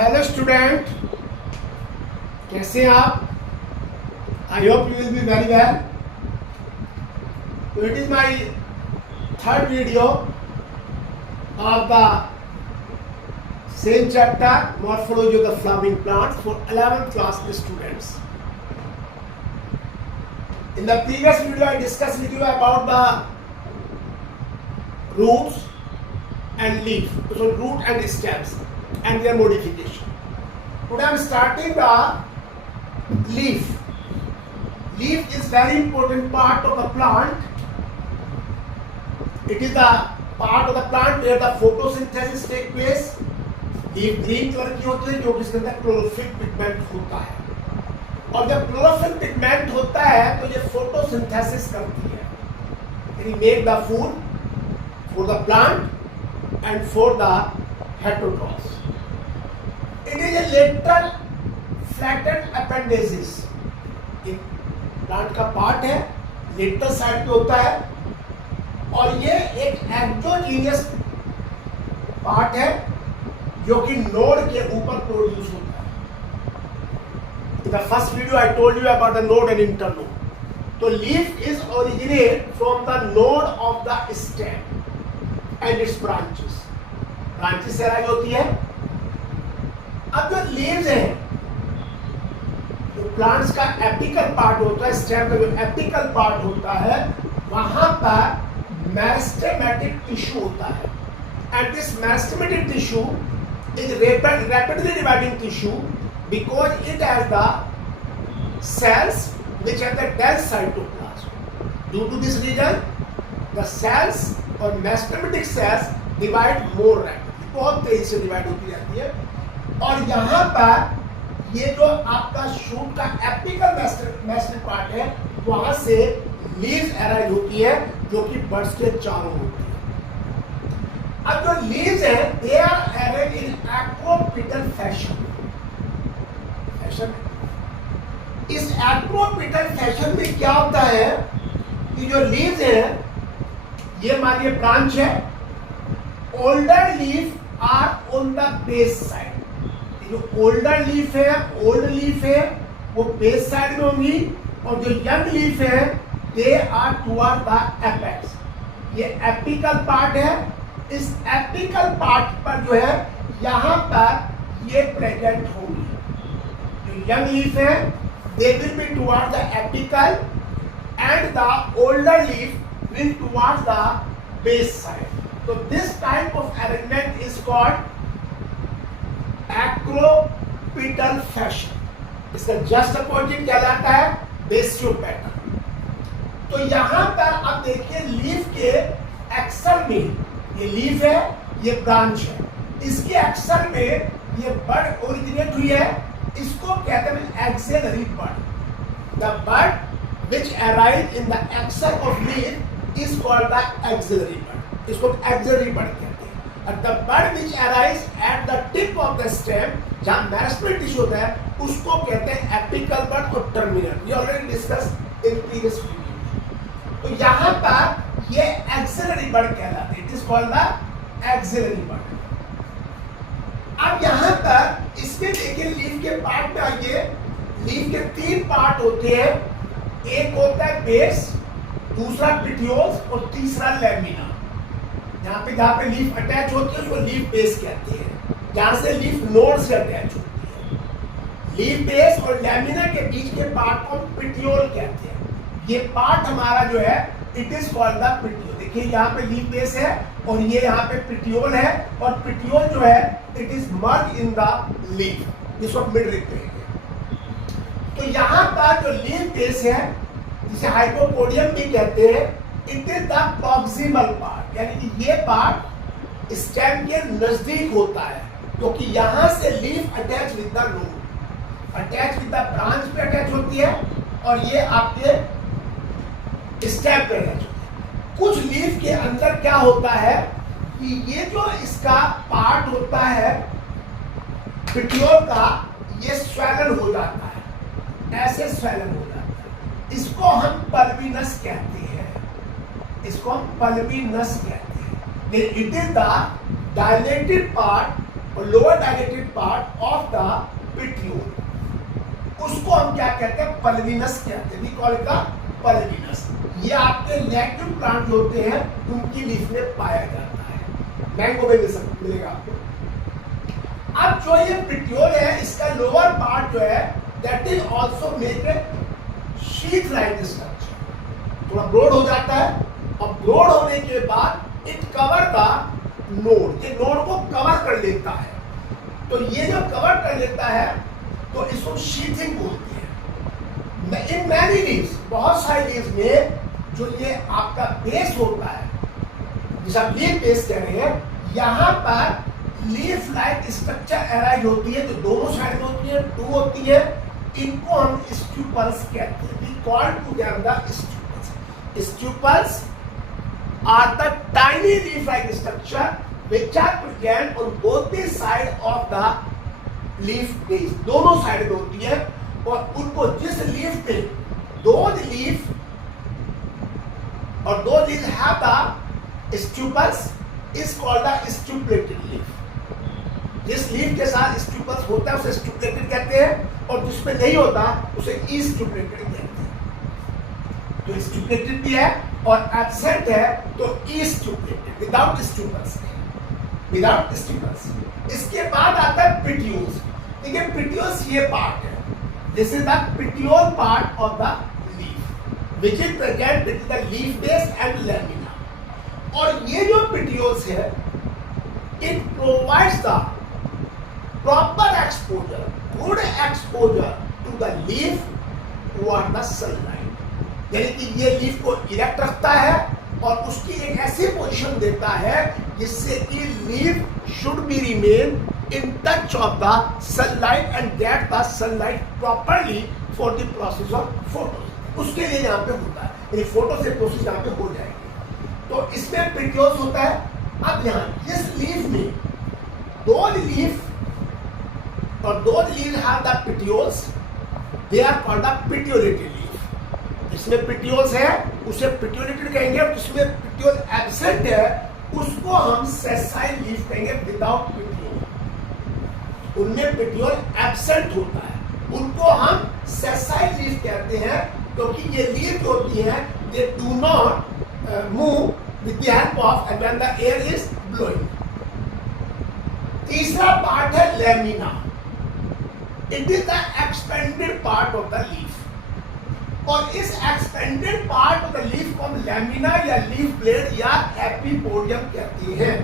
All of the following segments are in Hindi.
हेलो स्टूडेंट, कैसे हैं आप? I hope you will be very well. तो it is my third video of the same chapter, morphology of the flowering plants, for 11th class students. In the previous video I discussed with you about the roots and leaf, so root and stems and their modification. Today I am starting the leaf. Leaf is very important part of the plant. It is the part of the plant where the photosynthesis take place. Leaf green colour की होती है क्योंकि इसके अंदर क्लोरोफिल पिगमेंट होता है, और जब क्लोरोफिल पिगमेंट होता है तो ये फोटोसिंथेसिस करती है, यानी make the food for the plant and for the heterotrophs. It is a lateral flattened appendages. एक प्लांट का पार्ट है, लेटरल साइड पे होता है, और ये एक एक्सोजीनियस पार्ट है जो कि नोड के ऊपर प्रोड्यूस होता है. In the first video I told you about the node and internode. तो leaf is originate from the node of the stem and its branches. Branches से अराइज होती है. अब जो लीव्स हैं, जो प्लांट्स का एपिकल पार्ट होता है, स्टेम का जो एपिकल पार्ट होता है, वहां पर मेरिस्टेमेटिक टिश्यू होता है. And this meristematic tissue is rapidly dividing tissue because it has the cells which have the dense cytoplasm. Due to this reason, the cells or meristematic cells divide more rapidly. बहुत तेजी से डिवाइड होती जाती है. और यहाँ पर ये जो आपका शूट का एपिकल मेरिस्टेम पार्ट है, वहां से लीव्स अराइज होती है जो कि बड्स के चारों होती है. अब जो लीव्स हैं, they are arrange in acropetal fashion. इस एक्रोपिटल फैशन में क्या होता है कि जो लीव्स हैं, ये हमारी ब्रांच है. Older leaf are on the base side. जो ओल्डर लीफ है, ओल्ड लीफ है, वो बेस साइड में होंगी, और जो यंग लीफ है, they are toward the apex. ये एपिकल पार्ट है. इस एपिकल पार्ट पर जो है, यहां पर ये प्रेजेंट होंगी. जो यंग लीफ है, they will be towards the apical end the older leaf will towards the base side. तो this type of arrangement is called acropetal fashion. इसका जस्ट अपोजिट कहलाता है बेसियो पैटर्न. तो यहां पर अब देखिए, लीफ के एक्सल में, ये लीफ है, ये ब्रांच है, इसके एक्सल में ये बड ओरिजिनेट हुई है. इसको कहते हैं axillary bud. The bud which arise in the axil of leaf is called the axillary bud. इसको एक्सिलरी बड कहते हैं. और the bud which arise at the tip of the stem, जहां मेरिस्टेमेटिक टिश्यू होता है, उसको कहते हैं एपिकल बड और टर्मिनल. ये already discuss in previous video. तो यहां पर ये एक्सिलरी बड कहलाते हैं. It is called the axillary bud. अब यहां पर इसमें देखिए, लीफ के पार्ट में आइए. लीफ के 3 पार्ट होते हैं. एक होता है बेस, दूसरा पिटियोल्स, और तीसरा लैमिना. जहां पे लीफ अटैच होती है उसको लीफ बेस कहते हैं. जहां से लीफ नोड से अटैच होती है. लीफ बेस और लैमिना के बीच के पार्ट को पिटियोल कहते हैं. ये पार्ट हमारा जो है, it is called the petiole. देखिए, यहाँ पे लीफ बेस है और ये यहाँ पे पिटियोल है, और पिटियोल जो है, it is merge in the leaf, जिसको मिड रिब कहेंगे. तो यहाँ पर जो लीफ बेस है, जिसे हाइपोपोडियम भी कहते हैं, it is the proximal part. यानी कि ये पार्ट स्टेम के नजदीक होता है, क्योंकि यहाँ से leaf attach with the root, attach with the branch पे अटैच होती है, और ये आपके स्टेम पे अटैच होती है. कुछ लीफ के अंदर क्या होता है कि ये जो इसका पार्ट होता है पिटियोल का, ये स्वेलन हो जाता है, ऐसे स्वेलन हो जाता है. इसको हम पल्विनस कहते हैं. इसको हम पल्विनस कहते हैं. It is the dilated part और lower dilated part of the petiole, उसको हम क्या कहते हैं, पल्विनस कहते हैं, we call it the pulvinus. ये आपके लैक्टिव प्लांट जो होते हैं उनकी लीफ में पाया जाता है, मैंगो में मिलेगा आपको। अब जो ये पेट्रियोल है, इसका लोअर पार्ट जो है that is also make a sheet like structure, थोड़ा ब्रॉड हो जाता है, और ब्रॉड होने के बाद इट कवर द नोड, ये नोड को कवर कर लेता है। तो ये जो कवर कर लेता है तो इसको शीथिंग बोलते हैं। इन मैनी लीव्स, बहुत सारे लीव्स में जो ये आपका बेस होता है, जिसे आप लीफ बेस कह रहे हैं, यहाँ पर लीफ लाइक स्ट्रक्चर अराइज होती है, तो दोनों साइड होती है, टू होती है, इनको हम स्ट्यूपल्स कहते हैं। We call to them the stipules. Stipules are the tiny leaf-like structure which are present on both the side of the leaf base, दोनों साइड में होती है, और उनको जिस लीफ पे दो लीफ और दो leaf have the stuples is called the stipulated leaf। जिस लीफ के साथ स्ट्यूपल्स होता है उसे स्टिपुलेटेड कहते हैं, और जिसमें नहीं होता उसे इस्टिपुलेटेड कहते हैं। तो स्टिपुलेटेड भी है और एब्सेंट है तो इस्टिपुलेटेड, विदाउट स्टिपुल्स, विदाउट स्टिपुल्स। इसके बाद आता है पेटियोल्स। देखिए पेटियोल्स ये पार्ट है, this is the petiole part of the leaf which is present between the leaf base and lamina. और ये जो पेटियोल्स है, it provides the proper exposure, good exposure to the leaf toward the sunlight, यानी कि ये लीफ को इरेक्ट रखता है और उसकी एक ऐसी पोजीशन देता है जिससे कि leaf should be remain in touch of the sunlight and get the sunlight properly for the process of photo. उसके लिए यहाँ पे होता है, यानी फोटो से प्रोसेस यहाँ पे हो जाएगी। तो इसमें पेटियोल्स होता है। अब यहाँ इस लीफ में दो लीफ और दो leaf have the petioles, they are called the petiolated leaf. जिसमें पेटियोल्स है उसे पेटियोलेटेड कहेंगे, और जिसमें पेटियोल एब्सेंट है उसको हम सेसाइल लीफ कहेंगे, विदाउट पेटियोल। उनमें पेटियोल एब्सेंट होता है, उनको हम सेसाइल लीफ कहते हैं, क्योंकि ये लीफ होती है दे do not move with the help of when the air is blowing। तीसरा पार्ट है lamina, it is the expanded part of the leaf, और इस expanded part of the leaf को हम लैमिना या लीफ ब्लेड या एपिपोडियम कहते हैं।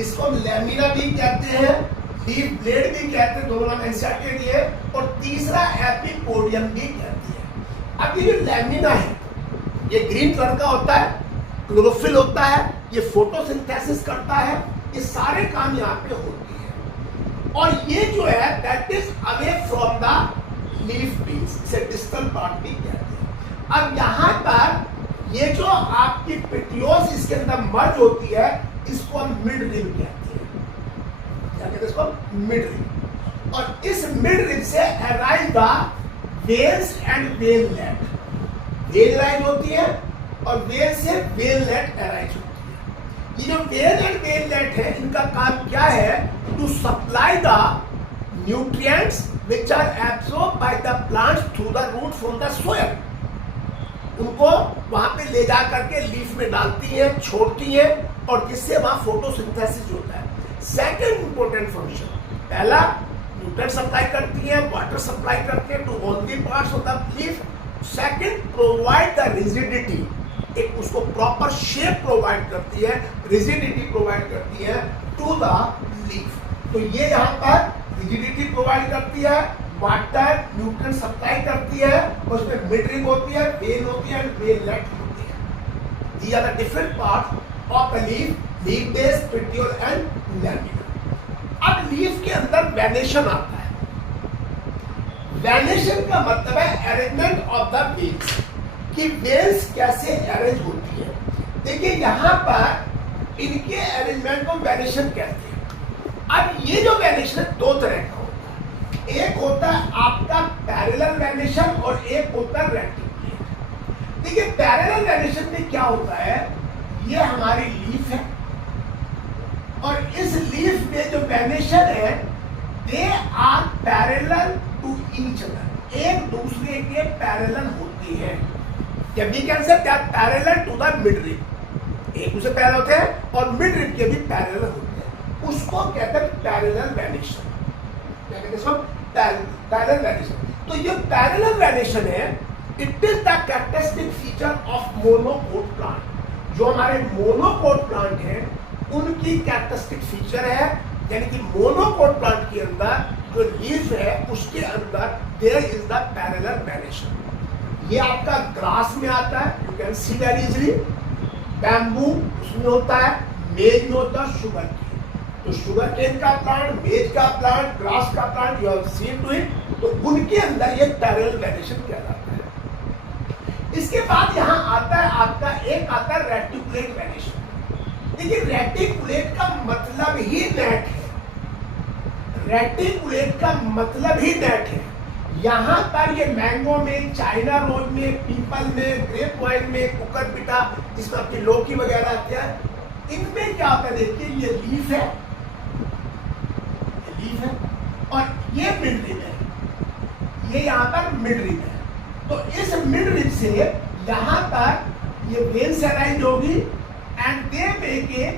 इसको हम लैमिना भी कहते हैं, लीफ ब्लेड भी कहते हैं, दोनों नाम एनसीईआरटी के लिए, और तीसरा एपिपोडियम भी कहते हैं। अब ये जो लैमिना है ये ग्रीन कलर का होता है, क्लोरोफिल होता है, ये फोटोसिंथेसिस करता है, ये सारे काम यहाँ पे होते हैं। और ये जो है that is away from the leaf base, इसे डिस्टल पार्ट भी कहते हैं। अब यहाँ पर ये जो आपकी पेटियोल्स इसके अंदर मर्ज होती है, इसको हम मिड रिब कहते हैं। क्या कहते हैं इसको? Mid rib. और इस मिड रिब से arise the veins and veinlet. Vein rise होती है और वेल से वेललेट अराइज होती है। ये जो वेल एंड वेललेट है, इनका काम क्या है? To supply the nutrients which are absorb by the plants through the root from the soil. उनको वहां पे ले जा करके लीफ में डालती है, छोड़ती है, और जिससे वहां फोटोसिंथेसिस होता है। सेकंड इंपॉर्टेंट फंक्शन, पहला न्यूट्रिएंट सप्लाई करती है, वाटर सप्लाई करती है to all the parts of the leaf. Second, provide the rigidity, एक उसको प्रॉपर शेप प्रोवाइड करती है, रिजिडिटी प्रोवाइड करती है टू द लीफ। तो ये यहाँ पर रिजिडिटी प्रोवाइड करती है, वाटर न्यूट्रिएंट सप्लाई करती है, और उसमें मिड रिब होती है, वेल होती है, वेललेट होती है। These are the different parts of the leaf, leaf base, petiole and lamina। अब लीफ के अंदर वेनेशन आता है। वेनेशन का मतलब है अरेंजमेंट ऑफ द वेल्स, कि वेल्स कैसे अरेंज होती है। देखिए यहाँ पर इनके अरेंजमेंट को वेनेशन कहते हैं। अब ये जो वेनेशन दो तरह का होता है, एक होता है आपका पैरेलल वेनेशन और एक होता है रेक्टिकुलेट। देखिए पैरेलल वेनेशन में क्या होता है, ये हमारी लीफ है, और इस लीफ में जो वेनेशन है they are parallel to each other, एक दूसरे के पैरेलल होती है। या we can say parallel to the mid rib, एक दूसरे पैरेलल होते हैं और मिड रिब के भी पैरेलल होते हैं, उसको कहते हैं पैरेलल वेनेशन। क्या कहते हैं इसको? Parallel venation. तो ये पैरेलल वेनेशन है, it is the characteristic feature of monocot plant. जो हमारे मोनोकोट प्लांट है उनकी कैरेक्टरिस्टिक फीचर है, यानी कि मोनोकोट प्लांट के अंदर जो लीफ है उसके अंदर there is the parallel venation. ये आपका ग्रास में आता है, you can see very easily. Bamboo उसमें होता है, मेज में होता है शुगर केन। तो शुगर केन का प्लांट, मेज का प्लांट, ग्रास का plant, you have seen to it, तो उनके अंदर ये पैरेलल वेनेशन किया जाता है। इसके बाद यहाँ आता है आपका एक आता है रेटिकुलेट वेनेशन। देखिए रेटिकुलेट का मतलब ही नेट है, रेटिकुलेट का मतलब ही नेट है। यहाँ पर ये मैंगो में, चाइना रोज में, पीपल में, ग्रेप वाइन में, कुकरबिटा जिसमें आपकी लौकी वगैरह आती है, इनमें क्या होता है देखिए ये लीफ है, और ये मिड रिब है, ये यहाँ पर मिड रिब है। तो इस मिड रिब से यहाँ पर ये वेन्स अरेंज होगी and they make a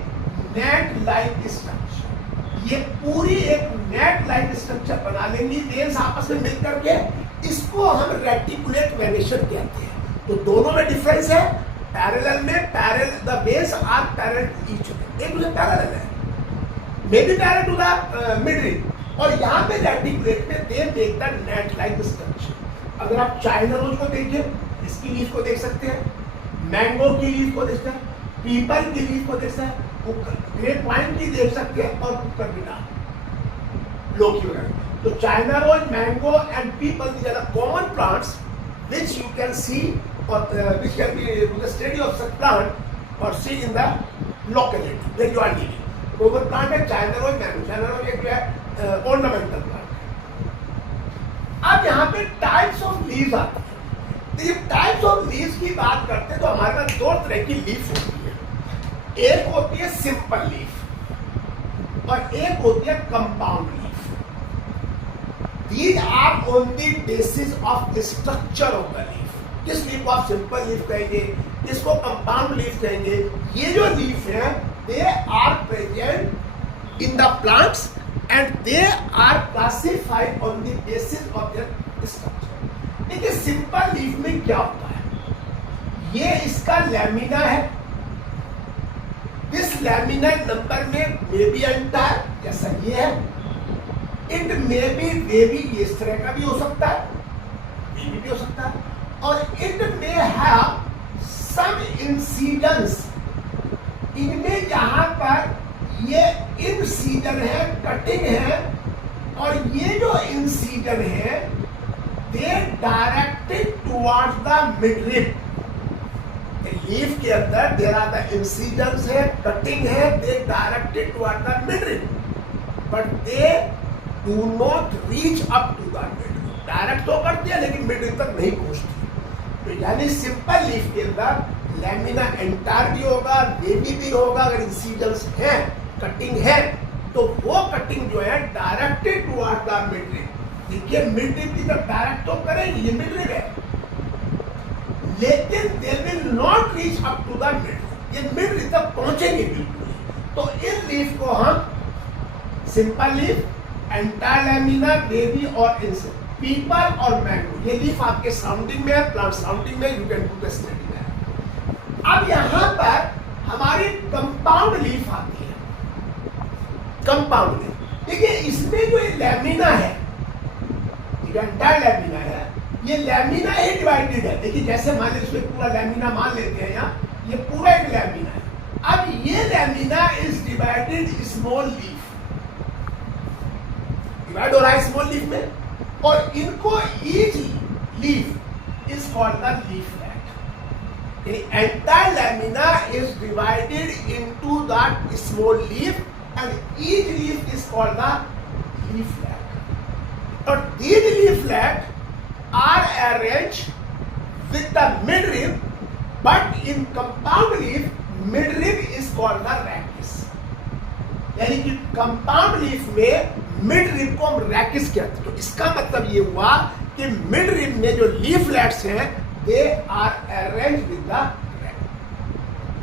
net like structure. ये पूरी एक नेट लाइक स्ट्रक्चर बना लेंगी वेन्स आपस में मिलकर के, इसको हम रेटिकुलेट वेनेशन कहते हैं। तो दोनों में डिफरेंस है, पैरेलल में parallel the veins are parallel to each other, एक दूसरे पैरेलल है, may be parallel to the mid rib, और यहाँ पे रेटिकुलेट में they make the net like structure. अगर आप चाइना रोज को देखिए, इसकी लीफ को देख सकते हैं, मैंगो की लीफ को देख सकते हैं, पीपल की लीफ को देख सकते हैं, ग्रेप वाइन की देख सकते हैं, और कुकरबिटा लौकी वगैरह। तो China rose, mango and peepal these are the common plants which you can see और which can be the study of such plant और see in the locality where you are living. Common plant है China rose, mango. China rose एक जो है ऑर्नामेंटल प्लांट है। अब यहाँ पे टाइप्स ऑफ लीव्स आती है। तो ये टाइप्स ऑफ लीव्स की बात करते हैं तो हमारे पास दो तरह की लीफ होती है, एक होती है सिंपल लीफ और एक होती है compound leaf. These are on the basis of structure of the leaf. किस लीफ को आप सिंपल लीफ कहेंगे, इसको कंपाउंड लीफ कहेंगे। ये जो लीफ है they are present in the plants and they are classified on the basis of their structure. देखिए सिंपल लीफ में क्या होता है, ये इसका लैमिना है, इस लैमिना नंबर में मे बी एंटायर, जैसा ये है, इट मे बी बेबी इस तरह का भी हो सकता है, बेबी भी हो सकता है, और it may have some incidence. इनमें जहां पर ये इंसीजन है, कटिंग है, और ये जो इंसीजन है they directed towards the mid rib. Leaf के अंदर देयर आर द इंसिजन्स है, कटिंग है, they directed towards the mid rib, but they do not reach up to the mid rib. Direct तो करती है लेकिन मिड रिब तक नहीं पहुंचती। तो यानी सिंपल लीफ के अंदर लैमिना एंटायर भी होगा, बेबी भी होगा। अगर इंसिजन्स हैं, कटिंग है, तो वो कटिंग जो है directed towards the mid rib. देखिए मिड रिब की तरफ डायरेक्ट तो करेंगे, ये मिड रिब है, लेकिन they will not reach up to the mid rib, ये मिड रिब तक पहुंचेंगे बिल्कुल। तो इन लीफ को हम simple leaf, entire lamina, baby और इंसेक्ट, पीपल और मैंगो, ये लीफ आपके सराउंडिंग में है, प्लांट सराउंडिंग में, you can do the study में। अब यहां पर हमारी कंपाउंड लीफ आती है। कंपाउंड लीफ देखिए इसमें जो ये लैमिना है, एंटायर लैमिना है, ये लैमिना ही डिवाइडेड है। देखिए जैसे मान लीजिए इसमें पूरा लैमिना मान लेते हैं, यहाँ ये पूरा एक लैमिना है। अब ये lamina is divided small leaf, divide हो रहा है स्मॉल लीफ में, और इनको each leaf is called the leaflet. Entire lamina is divided into that small leaf and each leaf is called the leaflet. और these leaflet are arranged with the midrib, but in compound leaf midrib is called the radius. यानी कि कंपाउंड लीफ में मिड रिब को हम रैकिस कहते हैं। तो इसका मतलब ये हुआ कि मिड रिब में जो लीफलेट्स हैं they are arrange with the rachis,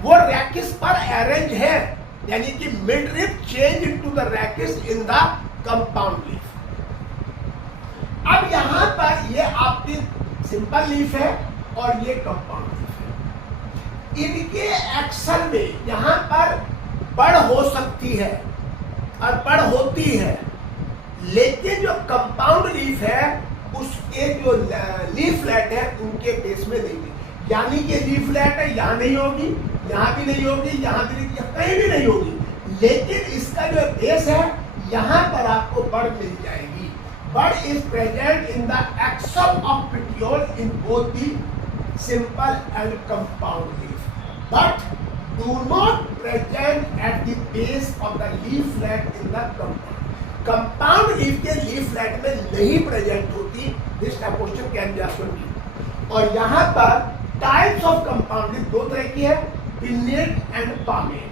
वो रैकिस पर अरेंज है, यानी कि mid rib change into the rachis in the compound leaf. अब यहां पर ये आपकी सिंपल लीफ है और ये कंपाउंड लीफ है। इनके एक्शन में यहां पर बड़ हो सकती है और बड़ होती है, लेकिन जो कंपाउंड लीफ है उसके जो लीफलेट है उनके बेस में नहीं है। यानी कि लीफलेट है यहां नहीं होगी, यहां भी नहीं होगी, यहां भी नहीं, कहीं भी नहीं होगी, लेकिन इसका जो बेस है यहां पर आपको बड़ मिल जाएगी। बड़ is present in the action of petiole in both the simple and compound leaf, but do not present at the base of the leaflet in the compound. Compound leaf के leaflet में नहीं प्रेजेंट होती। This type question can be asked. और यहाँ पर types of compound leaf दो तरह की है, pinnate and palmate.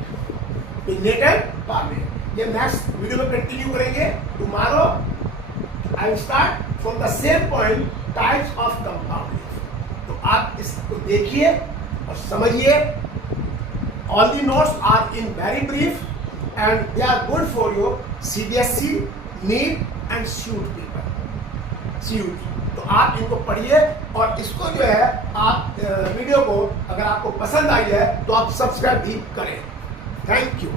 Pinnate and palmate. ये next वीडियो में कंटिन्यू करेंगे। Tomorrow I will start from the same point, types of compound leaf. तो आप इसको देखिए और समझिए। All the notes are in very brief and they are good for your CBSE, NEET and CUET paper. CUET. तो आप इनको पढ़िए और इसको जो है आप वीडियो को अगर आपको पसंद आई है तो आप सब्सक्राइब भी करें। Thank you.